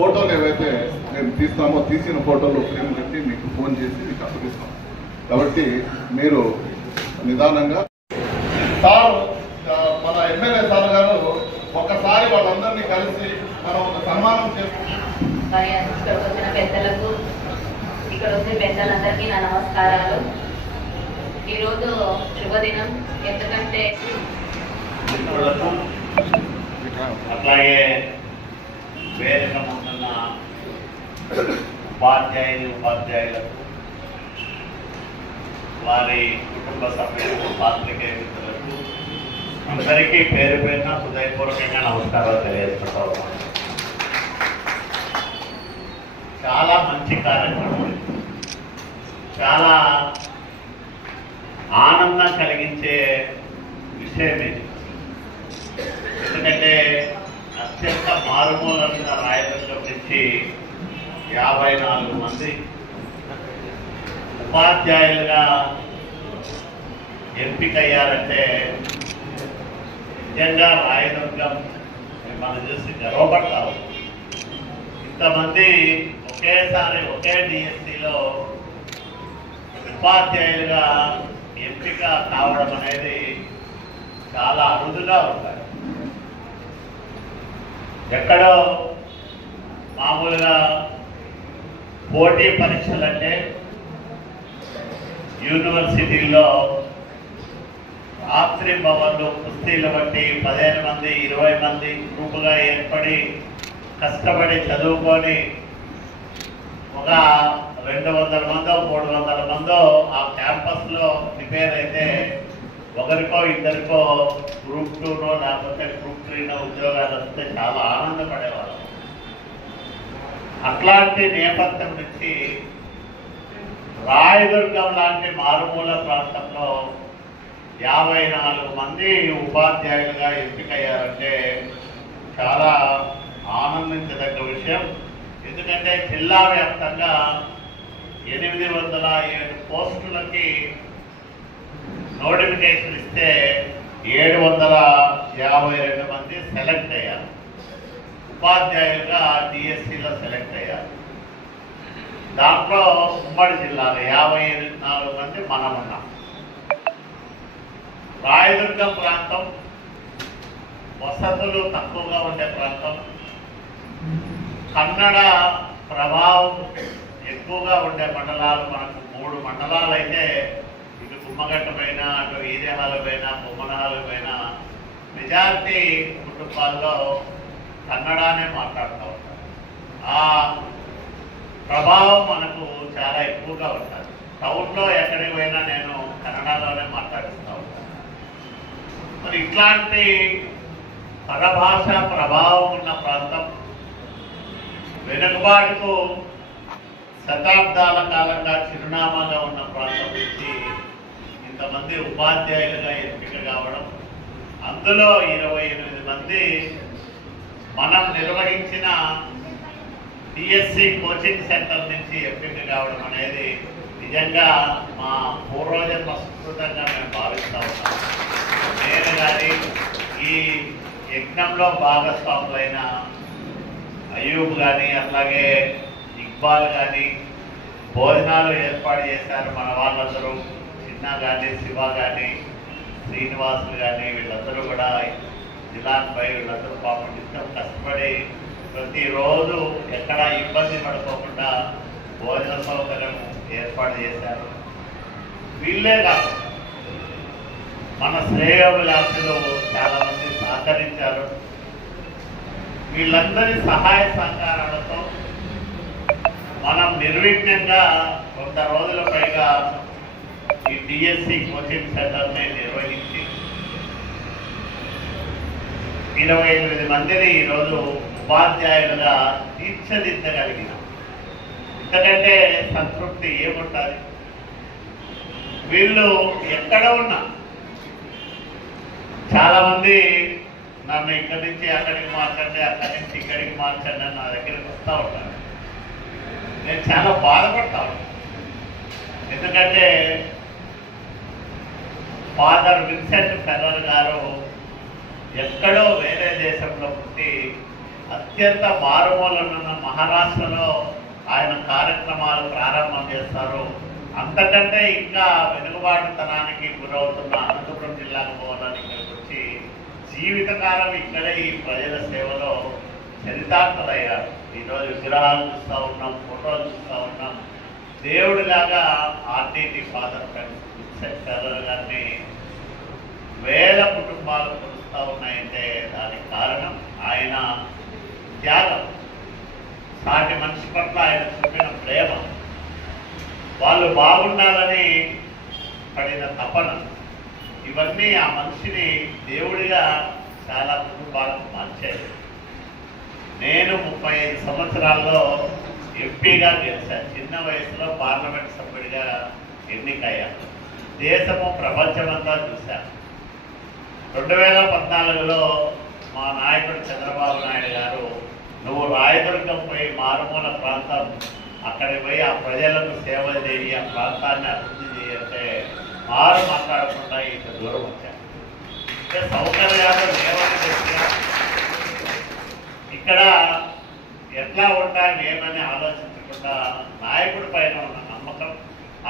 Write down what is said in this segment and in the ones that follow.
ఫోటోలు ఏవైతే మేము తీసిన ఫోటోలు ఫ్రేమ్ కట్టి మీకు ఫోన్ చేసి మీకు అప్పగిస్తాం. కాబట్టి మీరు నిదానంగా సార్ మన ఎమ్మెల్యే సార్ గారు ఒక్కసారి వాళ్ళందరినీ కలిసి మనం ఒక సన్మానం చేసుకుంటాం. ఇక్కడికి వచ్చిన పెద్దలకు, ఇక్కడ వచ్చే పెద్దలందరికీ నా నమస్కారాలు. ఈరోజు శుభదినం. ఎందుకంటే అట్లాగే వేదిక ముందున్న ఉపాధ్యాయులకు, వారి కుటుంబ సభ్యులకు, పాత్రికేయ మిత్రులకు అందరికీ పేరు పేరున హృదయపూర్వకంగా నమస్కారాలు తెలియజేసుకుంటా ఉన్నాను. చాలా మంచి కార్యక్రమం, చాలా ఆనందం కలిగించే విషయం ఇది. ఎందుకంటే అత్యంత మారుమూలంగా రాయదుర్గం నుంచి 54 మంది ఉపాధ్యాయులుగా ఎంపికయ్యారంటే నిజంగా రాయదుర్గం మనం చూసి గర్వపడతాము. ఇంతమంది ఒకేసారి ఒకే డిఎస్సిలో ఉపాధ్యాయులుగా ఎంపిక కావడం అనేది చాలా అరుదుగా ఉంటాయి. ఎక్కడో మామూలుగా పోటీ పరీక్షలు అంటే యూనివర్సిటీలో రాత్రి భవన్లు కుస్తీలు బట్టి 15 మంది 20 మంది గ్రూపుగా ఏర్పడి కష్టపడి చదువుకొని ఒక 200 మందో 300 మందో ఆ క్యాంపస్లో ప్రిపేర్ అయితే ఒకరికో ఇద్దరికో గ్రూప్ 2నో లేకపోతే గ్రూప్ 3నో ఉద్యోగాలు వస్తే చాలా ఆనందపడేవారు. అట్లాంటి నేపథ్యం నుంచి రాయదుర్గం లాంటి మారుమూల ప్రాంతంలో 54 మంది ఉపాధ్యాయులుగా ఎంపికయ్యారంటే చాలా ఆనందించదగ్గ విషయం. ఎందుకంటే జిల్లా వ్యాప్తంగా 807 పోస్టులకి నోటిఫికేషన్ ఇస్తే 752 మంది సెలెక్ట్ అయ్యారు. ఉపాధ్యాయులుగా డిఎస్సిలో సెలెక్ట్ అయ్యారు. దాంట్లో ఉమ్మడి జిల్లాలో 54 మంది మనం ఉన్నాం. రాయదుర్గం ప్రాంతం వసతులు తక్కువగా ఉండే ప్రాంతం, కన్నడ ప్రభావం ఎక్కువగా ఉండే మండలాలు మనకు 3 మండలాలు అయితే, ఇటు గుమ్మగట్ట పైన, అటు ఈదేహాల పైన, బొమ్మనహాల పైన మెజారిటీ కుటుంబాల్లో కన్నడానే మాట్లాడుతూ ఉంటారు. ఆ ప్రభావం మనకు చాలా ఎక్కువగా ఉంటుంది. టౌన్లో ఎక్కడికి పోయినా నేను కన్నడలోనే మాట్లాడిస్తూ ఉంటాను. మరి ఇట్లాంటి పరభాష ప్రభావం ఉన్న ప్రాంతం, వెనుకబాటుకు శతాబ్దాల కాలంగా చిరునామాగా ఉన్న ప్రాంతం నుంచి ఇంతమంది ఉపాధ్యాయులుగా ఎంపిక కావడం, అందులో 28 మంది మనం నిర్వహించిన డిఎస్సి కోచింగ్ సెంటర్ నుంచి ఎంపిక కావడం అనేది నిజంగా మా పూర్వజన్మ సుకృతంగా మేము భావిస్తూ ఉన్నాం. నేను కానీ ఈ యజ్ఞంలో భాగస్వాములైన అయ్యూబ్ కానీ, అట్లాగే ఇక్బాల్ కానీ భోజనాలు ఏర్పాటు చేశారు మన వాళ్ళందరూ. చిన్న కానీ, శివ కానీ, శ్రీనివాసులు కానీ వీళ్ళందరూ కూడా, జిలాన్ పై వీళ్ళందరూ పాపం ఇష్టం కష్టపడి ప్రతిరోజు ఎక్కడ ఇబ్బంది పడుకోకుండా భోజన సౌకర్యం ఏర్పాటు చేశారు. వీళ్ళే కాదు, మన శ్రేయోభిలాషులు చాలామంది సహకరించారు. వీళ్ళందరి సహాయ సహకారాలతో మనం నిర్విఘ్నంగా 100 రోజుల పైగా ఈ డిఎస్సి కోచింగ్ సెంటర్ని నిర్వహించి 28 మందిని ఈరోజు ఉపాధ్యాయులుగా తీర్చిదిద్దగలిగినాం. ఎందుకంటే సంతృప్తి ఏముంటుంది? వీళ్ళు ఎక్కడ ఉన్నా చాలామంది నన్ను ఇక్కడి నుంచి అక్కడికి మార్చండి, అక్కడి నుంచి ఇక్కడికి మార్చండి అని నా దగ్గరికి వస్తూ ఉంటాను. నేను చాలా బాధపడతా ఉంటాను. ఎందుకంటే ఫాదర్ విన్సెంట్ ఫెర్రర్ గారు ఎక్కడో వేరే దేశంలో పుట్టి అత్యంత మారుమూలనున్న మహారాష్ట్రలో ఆయన కార్యక్రమాలు ప్రారంభం చేస్తారు. అంతకంటే ఇంకా వెనుకబాటుతనానికి గురవుతున్న అనంతపురం జిల్లాకు పోవడానికి ఇక్కడికి వచ్చి జీవితకాలం ఇక్కడే ఈ ప్రజల సేవలో చరితార్థులయ్యారు. ఈరోజు విగ్రహాలు చూస్తూ ఉన్నాం, ఫోటోలు చూస్తూ ఉన్నాం. దేవుడిలాగా ఆర్టీటీ ఫాదర్ చంద్ర గారిని వేల కుటుంబాలు కొలుస్తూ ఉన్నాయంటే దానికి కారణం ఆయన త్యాగం, సాటి మనిషి పట్ల ఆయన చూపిన ప్రేమ, వాళ్ళు బాగుండాలని పడిన తపన, ఇవన్నీ ఆ మనిషిని దేవుడిగా చాలా కుటుంబాలకు మార్చాయి. నేను 35 సంవత్సరాల్లో ఎంపీగా గెలిచాను. చిన్న వయసులో పార్లమెంట్ సభ్యుడిగా ఎన్నికయ్యాను. దేశము ప్రపంచమంతా చూశాను. 2014లో మా నాయకుడు చంద్రబాబు నాయుడు గారు, నువ్వు రాయదుర్గం పోయి మారుమూల ప్రాంతం అక్కడికి పోయి ఆ ప్రజలకు సేవ చేయి, ఆ ప్రాంతాన్ని అభివృద్ధి చేయంటే మారు మాట్లాడకుండా ఇంత దూరం వచ్చాను. అంటే సౌకర్యాలు లేవని ఇక్కడ ఎట్లా ఉంటాయని ఏమని ఆలోచించకుండా నాయకుడి పైన ఉన్న నమ్మకం,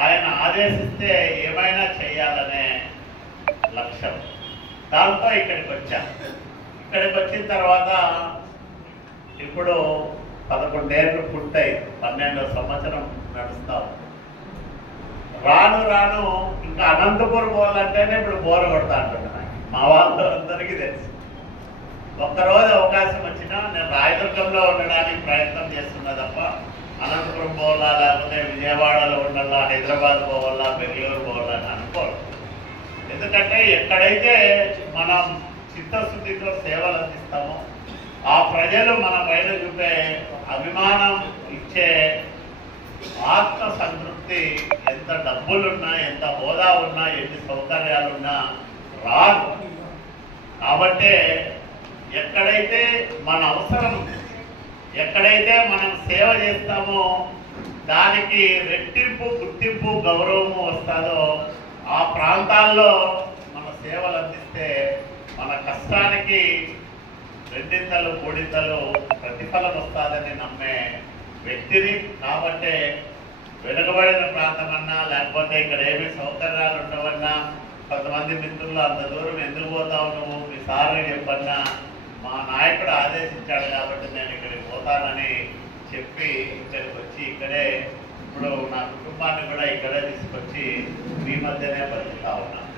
ఆయన ఆదేశిస్తే ఏమైనా చేయాలనే లక్ష్యం, దాంతో ఇక్కడికి వచ్చాను. ఇక్కడికి వచ్చిన తర్వాత ఇప్పుడు 11 ఏళ్ళు పూర్తయి 12వ సంవత్సరం నడుస్తాం. రాను రాను ఇంకా అనంతపురం పోవాలంటేనే ఇప్పుడు బోర కొడతా అంటున్నాను. మా వాళ్ళు అందరికీ తెలుసు. ఒక్కరోజు అవకాశం వచ్చినా నేను రాయదుర్గంలో ఉండడానికి ప్రయత్నం చేస్తున్నా తప్ప అనంతపురం పోవాలా, లేకపోతే విజయవాడలో ఉండాలా, హైదరాబాద్ పోవాలా, బెంగళూరు పోవాలా అని అనుకోరు. ఎందుకంటే ఎక్కడైతే మనం చిత్తశుద్ధితో సేవలు అందిస్తామో ఆ ప్రజలు మన పైన చూపే అభిమానం, ఇచ్చే ఆత్మ సంతృప్తి, ఎంత డబ్బులున్నా, ఎంత హోదా ఉన్నా, ఎన్ని సౌకర్యాలున్నా రాదు. కాబట్టి ఎక్కడైతే మన అవసరం, ఎక్కడైతే మనం సేవ చేస్తామో దానికి రెట్టింపు గుర్తింపు గౌరవము వస్తుందో ఆ ప్రాంతాల్లో మన సేవలు అందిస్తే మన కష్టానికి రెండింతలు మూడింతలు ప్రతిఫలం వస్తుందని నమ్మే వ్యక్తిని. కాబట్టి వెనుకబడిన ప్రాంతమన్నా, లేకపోతే ఇక్కడ ఏమి సౌకర్యాలు ఉండవన్నా, కొంతమంది మిత్రులు అంత దూరం ఎందుకు పోతావు నువ్వు, మీ సార్లు చెప్పన్నా, మా నాయకుడు ఆదేశించాడు కాబట్టి నేను ఇక్కడికి పోతానని చెప్పి ఇక్కడికి వచ్చి ఇక్కడే ఇప్పుడు నా కుటుంబాన్ని కూడా ఇక్కడే తీసుకొచ్చి మీ మధ్యనే బతుకుతా ఉన్నాను.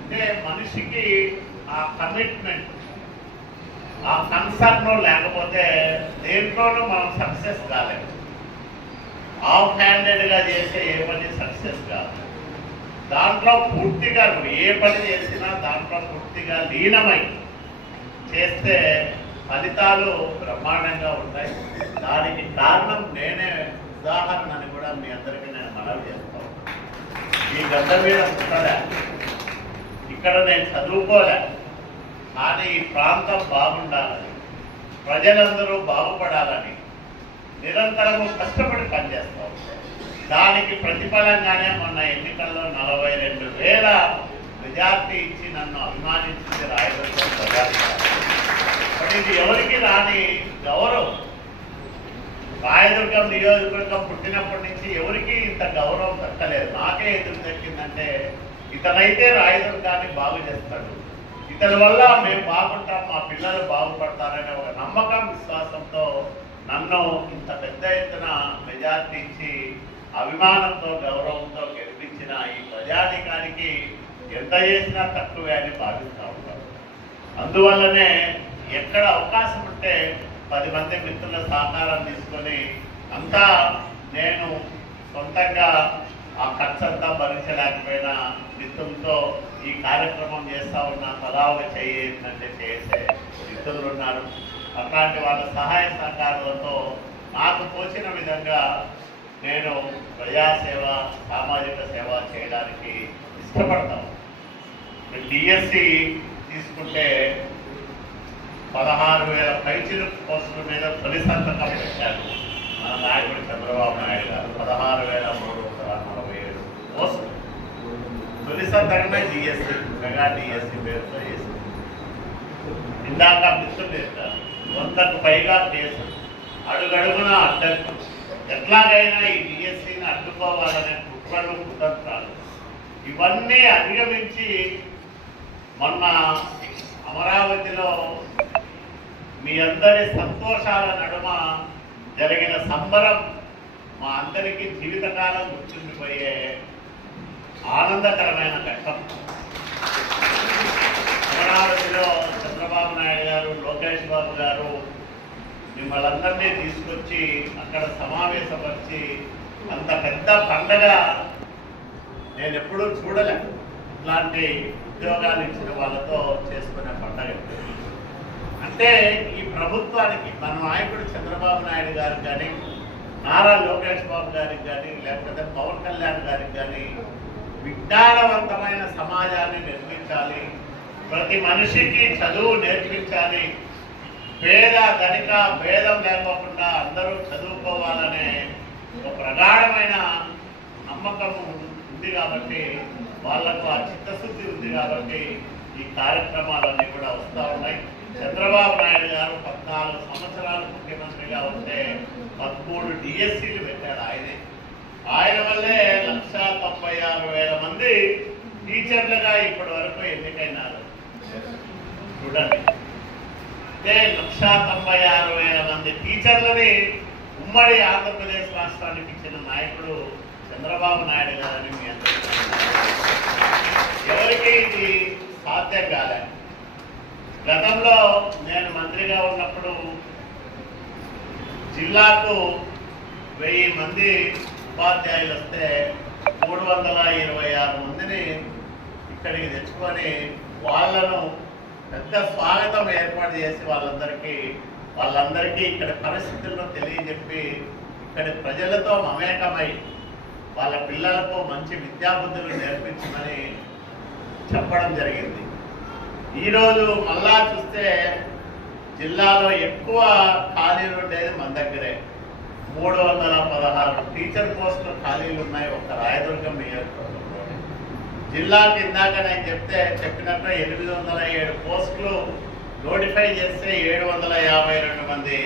అంటే మనిషికి ఆ కమిట్మెంట్, ఆ కన్సర్న్ లేకపోతే దేంట్లోనూ మనం సక్సెస్ కాలేదు. హాఫ్ హ్యాండెడ్గా చేసే ఏ పని సక్సెస్ కాదు. దాంట్లో పూర్తిగా నువ్వు ఏ పని చేసినా దాంట్లో పూర్తిగా లీనమై చేస్తే ఫలితాలు బ్రహ్మాండంగా ఉంటాయి. దానికి కారణం నేనే ఉదాహరణని కూడా మీ అందరికీ నేను మనవి చేస్తాను. ఈ గడ్డ మీద పుట్టలే, ఇక్కడ నేను చదువుకోలే, కానీ ఈ ప్రాంతం బాగుండాలని, ప్రజలందరూ బాగుపడాలని నిరంతరము కష్టపడి పనిచేస్తాం. దానికి ప్రతిఫలంగానే మొన్న ఎన్నికల్లో 42,000 మెజార్టీ ఇచ్చి నన్ను అభిమానించింది రాయదుర్గం ప్రజాధికారి. ఇది ఎవరికి రాని గౌరవం. రాయదుర్గం నియోజకవర్గం పుట్టినప్పటి నుంచి ఎవరికి ఇంత గౌరవం దక్కలేదు. నాకే ఎదురు దక్కిందంటే ఇతనైతే రాయదుర్గాన్ని బాగు చేస్తాడు, ఇతని వల్ల మేము బాగుంటాం, మా పిల్లలు బాగుపడతారనే ఒక నమ్మకం, విశ్వాసంతో నన్ను ఇంత పెద్ద ఎత్తున మెజార్టీ ఇచ్చి అభిమానంతో గౌరవంతో గెలిపించిన ఈ ప్రజాధికారికి ఎంత చేసినా తక్కువే అని భావిస్తూ ఉంటారు. అందువల్లనే ఎక్కడ అవకాశం ఉంటే 10 మంది మిత్రుల సహకారం తీసుకొని అంతా నేను సొంతంగా ఆ ఖర్చంతా భరించలేకపోయినా మిత్రులతో ఈ కార్యక్రమం చేస్తూ ఉన్నా, తలా ఒక చేయంటే చేసే మిత్రులు ఉన్నారు. అట్లాంటి వాళ్ళ సహాయ సహకారాలతో నాకు తోచిన విధంగా నేను ప్రజాసేవ, సామాజిక సేవ చేయడానికి ఇష్టపడతాను. డిఎస్సి తీసుకుంటే 16,000 పైచిలు పోస్టుల మీద తొలి సంతకం పెట్టారు మన నాయకుడు చంద్రబాబు నాయుడు గారు. 16,347 పోస్టులు తొలి సంతకమే డిఎస్సి, మెగా డిఎస్సి పేరుతో చేసింది. ఇందాక మిత్రులు చేస్తారు 100కు పైగా కేసులు, అడుగడుగున అడ్డంకులు. ఎట్లాగైనా ఈ డిఎస్సిని అడ్డుకోవాలనే కుట్రలు కుతంత్రాలు ఇవన్నీ అధిగమించి మొన్న అమరావతిలో మీ అందరి సంతోషాల నడుమ జరిగిన సంబరం మా అందరికీ జీవితకాలం గుర్తుండిపోయే ఆనందకరమైన ఘట్టం. అమరావతిలో చంద్రబాబు నాయుడు గారు, లోకేష్ బాబు గారు మిమ్మల్ని అందరినీ తీసుకొచ్చి అక్కడ సమావేశపరిచి అంత పెద్ద పండగ నేను ఎప్పుడూ చూడలే. ఇట్లాంటి ఉద్యోగాలు ఇచ్చిన వాళ్ళతో చేసుకునే పండగ అంటే ఈ ప్రభుత్వానికి మన నాయకుడు చంద్రబాబు నాయుడు గారికి కానీ, నారా లోకేష్ బాబు గారికి కానీ, లేకపోతే పవన్ కళ్యాణ్ గారికి కానీ విజ్ఞానవంతమైన సమాజాన్ని నిర్మించాలి, ప్రతి మనిషికి చదువు నేర్పించాలి, పేద ధనిక భేదం లేకోకుండా అందరూ చదువుకోవాలనే ఒక ప్రగాఢమైన నమ్మకం ఉంది కాబట్టి, వాళ్లకు ఆ చిత్తశుద్ధి ఉంది కాబట్టి ఈ కార్యక్రమాలన్నీ కూడా వస్తూ ఉన్నాయి. చంద్రబాబు నాయుడు గారు 14 సంవత్సరాలు ముఖ్యమంత్రిగా ఉంటే 13 డిఎస్సీలు పెట్టాడు ఆయనే. ఆయన వల్లే 1,96,000 మంది టీచర్లుగా ఇప్పటి వరకు ఎన్నికైనారు. చూడండి, అంటే 1,96,000 మంది టీచర్లని ఉమ్మడి ఆంధ్రప్రదేశ్ రాష్ట్రానికి ఇచ్చిన నాయకుడు చంద్రబాబు నాయుడు గారని మీ అందరికీ ఎవరికి ఇది సాధ్యం కాలే. గతంలో నేను మంత్రిగా ఉన్నప్పుడు జిల్లాకు 1000 మంది ఉపాధ్యాయులు వస్తే 326 మందిని ఇక్కడికి తెచ్చుకొని వాళ్ళను పెద్ద స్వాగతం ఏర్పాటు చేసి వాళ్ళందరికీ ఇక్కడ పరిస్థితులను తెలియజెప్పి ఇక్కడి ప్రజలతో మమేకమై వాళ్ళ పిల్లలకు మంచి విద్యాబుద్ధులు నేర్పించమని చెప్పడం జరిగింది. ఈరోజు మళ్ళా చూస్తే జిల్లాలో ఎక్కువ ఖాళీలు ఉండేది మన దగ్గరే. 316 టీచర్ పోస్టులు ఖాళీలు ఉన్నాయి ఒక్క రాయదుర్గం నియోజకవర్గంలో. జిల్లాకి ఇందాక నేను చెప్పినట్టు 807 పోస్టులు నోటిఫై చేస్తే 752 మంది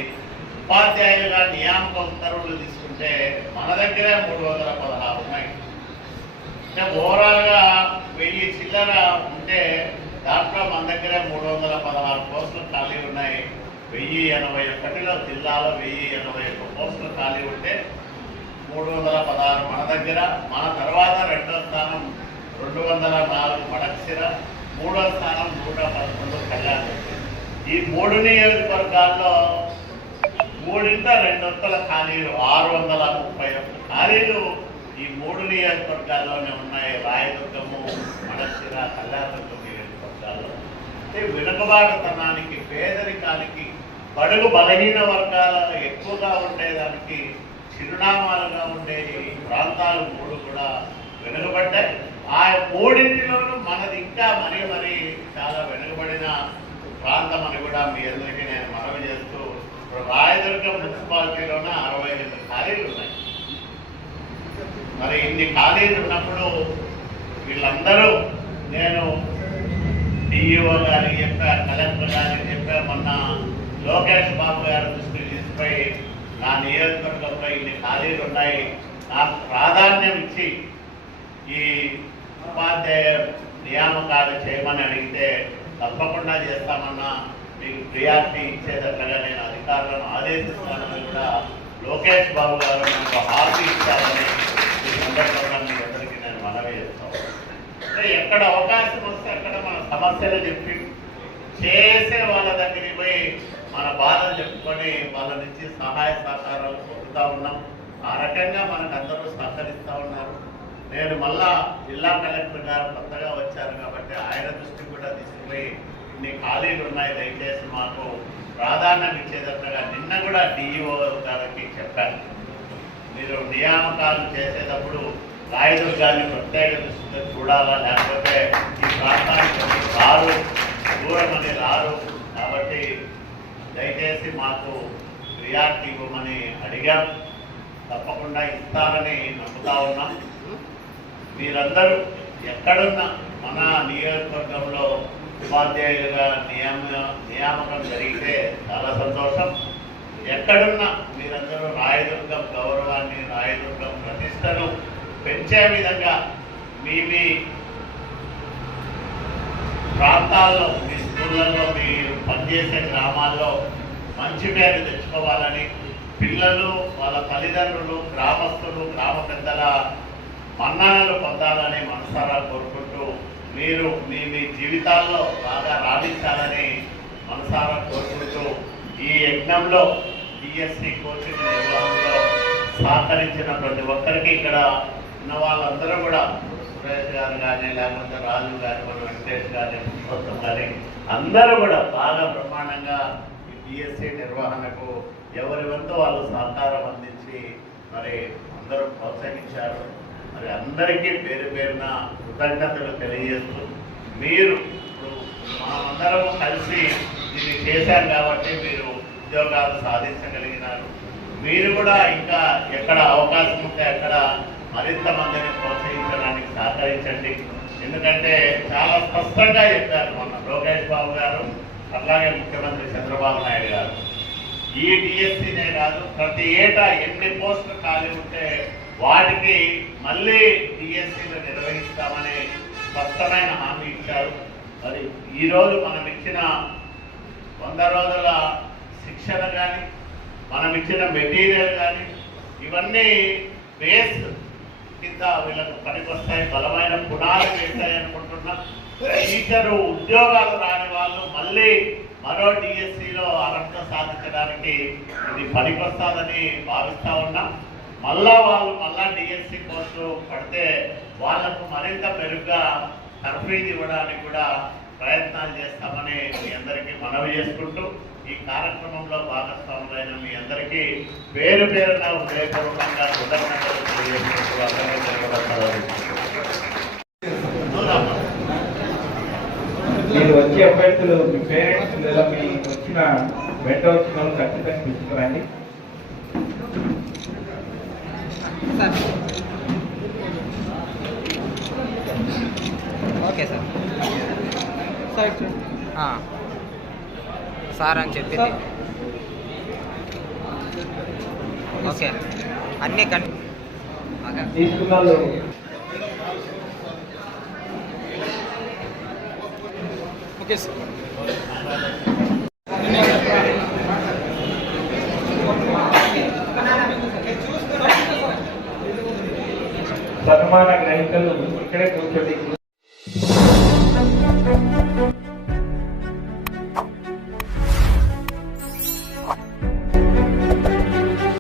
ఉపాధ్యాయులుగా నియామక ఉత్తర్వులు తీసుకుంటే మన దగ్గరే 316 ఉన్నాయి. అంటే ఓవరాల్గా 1000 చిల్లర ఉంటే దాంట్లో మన దగ్గర 316 పోస్టులు ఖాళీ ఉన్నాయి. 1081లో జిల్లాలో 1081 పోస్టులు ఖాళీ ఉంటే 316 మన దగ్గర. మన తర్వాత రెండో స్థానం 204 మడక్సిర, మూడో స్థానం 111 కళ్యాణ్. ఈ 3 నియోజకవర్గాల్లో 3/2 ఖాళీలు 631 ఖాళీలు ఈ 3 నియోజకవర్గాల్లోనే ఉన్నాయి. రాయదుర్గము, మడక్సిర, కళ్యాణదుర్గం నియోజకవర్గాల్లో. అంటే వెనుకబాటుతనానికి, పేదరికానికి, బడుగు బలహీన వర్గాల ఎక్కువగా ఉండేదానికి చిరునామాలుగా ఉండే ఈ ప్రాంతాలు 3 కూడా వెనుకబడ్డాయి. ఆ 3ంటిలోనూ మనది ఇంకా మరీ చాలా వెనుకబడిన ప్రాంతం అని కూడా మీ అందరికీ నేను మనవి చేస్తూ, ఇప్పుడు రాయదుర్గం మున్సిపాలిటీలోనే 68 ఖాళీలు ఉన్నాయి. మరి ఇన్ని ఖాళీలు ఉన్నప్పుడు వీళ్ళందరూ నేను డిఈఓ గారికి చెప్పా, కలెక్టర్ గారికి చెప్పా, మొన్న లోకేష్ బాబు గారి దృష్టికి తీసుకుపోయి నా నియోజకవర్గంలో ఇన్ని ఖాళీలు ఉన్నాయి, నాకు ప్రాధాన్యం ఇచ్చి ఈ ఉపాధ్యాయ నియామకాలు చేయమని అడిగితే తప్పకుండా చేస్తామన్నా, మీకు ప్రియారిటీ ఇచ్చేటట్లుగా నేను అధికారులను ఆదేశిస్తానని కూడా లోకేష్ బాబు గారు నాకు హామీ ఇచ్చారని ఈ సందర్భంగా మీ అందరికీ నేను మనవి చేస్తాను. అంటే ఎక్కడ అవకాశం వస్తే అక్కడ మన సమస్యలు చెప్పి చేసే వాళ్ళ దగ్గరికి పోయి మన బాధలు చెప్పుకొని వాళ్ళ నుంచి సహాయ సహకారాలు పొందుతూ ఉన్నాం. ఆ రకంగా మనకు అందరూ సహకరిస్తూ ఉన్నారు. నేను మళ్ళా జిల్లా కలెక్టర్ గారు కొత్తగా వచ్చారు కాబట్టి ఆయన దృష్టికి కూడా తీసుకుపోయి ఇన్ని ఖాళీలు ఉన్నాయి, దయచేసి మాకు ప్రాధాన్యం ఇచ్చేటట్టుగా నిన్న కూడా డిఈఓ గారికి చెప్పాను. మీరు నియామకాలు చేసేటప్పుడు రాయదుర్గాన్ని ప్రత్యేక దృష్టితో చూడాలా, లేకపోతే ఈ ప్రాంతానికి రారు, దూరం అని రారు. కాబట్టి దయచేసి మాకు ప్రియారిటీ ఇవ్వమని అడిగాం. తప్పకుండా ఇస్తారని నమ్ముతా ఉన్నాం. మీరందరూ ఎక్కడున్నా మన నియోజకవర్గంలో ఉపాధ్యాయులుగా నియామకం జరిగితే చాలా సంతోషం. ఎక్కడున్నా మీరందరూ రాయదుర్గం గౌరవాన్ని, రాయదుర్గం ప్రతిష్టను పెంచే విధంగా మీ ప్రాంతాల్లో, మీ స్కూళ్ళల్లో, మీరు పనిచేసే గ్రామాల్లో మంచి పేరు తెచ్చుకోవాలని, పిల్లలు, వాళ్ళ తల్లిదండ్రులు, గ్రామస్తులు, గ్రామ పెద్దల మన్ననలు పొందాలని మనసారా కోరుకుంటూ, మీరు మీ జీవితాల్లో బాగా రాణించాలని మనసారా కోరుకుంటూ, ఈ యజ్ఞంలో డిఎస్సి కోచింగ్ నిర్వహణలో సహకరించిన ప్రతి ఒక్కరికి, ఇక్కడ ఉన్న వాళ్ళందరూ కూడా, సురేష్ గారు కానీ, లేకపోతే రాజు గారు, వెంకటేష్ గారి, పురుషోత్తం గారి, అందరూ కూడా బాగా బ్రహ్మాండంగా ఈ డిఎస్సి నిర్వహణకు ఎవరి వంతు వాళ్ళు సహకారం అందించి మరి అందరూ ప్రోత్సహించారు. మరి అందరికీ పేరు పేరున కృతజ్ఞతలు తెలియజేస్తూ, మీరు ఇప్పుడు మనమందరం కలిసి ఇది చేశాం కాబట్టి మీరు ఉద్యోగాలు సాధించగలిగినారు. మీరు కూడా ఇంకా ఎక్కడ అవకాశం ఉంటే అక్కడ మరింత మందిని ప్రోత్సహించడానికి సహకరించండి. ఎందుకంటే చాలా స్పష్టంగా చెప్పారు మొన్న లోకేష్ బాబు గారు, అలాగే ముఖ్యమంత్రి చంద్రబాబు నాయుడు గారు, ఈ డిఎస్సీనే కాదు ప్రతి ఏటా ఎన్ని పోస్టులు ఖాళీ ఉంటే వాటికి మళ్ళీ డిఎస్సీలు నిర్వహిస్తామని స్పష్టమైన హామీ ఇచ్చారు. మరి ఈరోజు మనం ఇచ్చిన 100 రోజుల శిక్షణ కానీ, మనం ఇచ్చిన మెటీరియల్ కానీ, ఇవన్నీ బేస్ కింద వీళ్ళకు పనికొస్తాయి, బలమైన పునాది వేస్తాయి అనుకుంటున్నా. టీచరు ఉద్యోగాలు రాని వాళ్ళు మళ్ళీ మరో డిఎస్సిలో అర్హత సాధించడానికి ఇది పనికొస్తుందని భావిస్తా ఉన్నా. మళ్ళా డిఎస్సి పోస్టు పడితే వాళ్లకు మరింత మెరుగ్గా తర్ఫీదు ఇవ్వడానికి కూడా ప్రయత్నాలు చేస్తామని మీ అందరికీ మనవి చేసుకుంటూ, ఈ కార్యక్రమంలో భాగస్వాములైన మీ అందరికీ పేరు పేరున హృదయపూర్వకంగా కృతజ్ఞతలు తెలియజేసుకుంటూ అందరూ మీరు వచ్చే అభ్యర్థులు మీ పేరెంట్స్ లేదా మీ వచ్చిన వెంట వచ్చిన వాళ్ళు ఖచ్చితంగా తీసుకురండి. Okay sir. సార్ అని చెప్పింది ఓకే అన్నీ తీసుకున్న వాళ్ళు ఓకే సార్. సన్మాన గ్రహీతలు ఇక్కడే కూర్చోండి.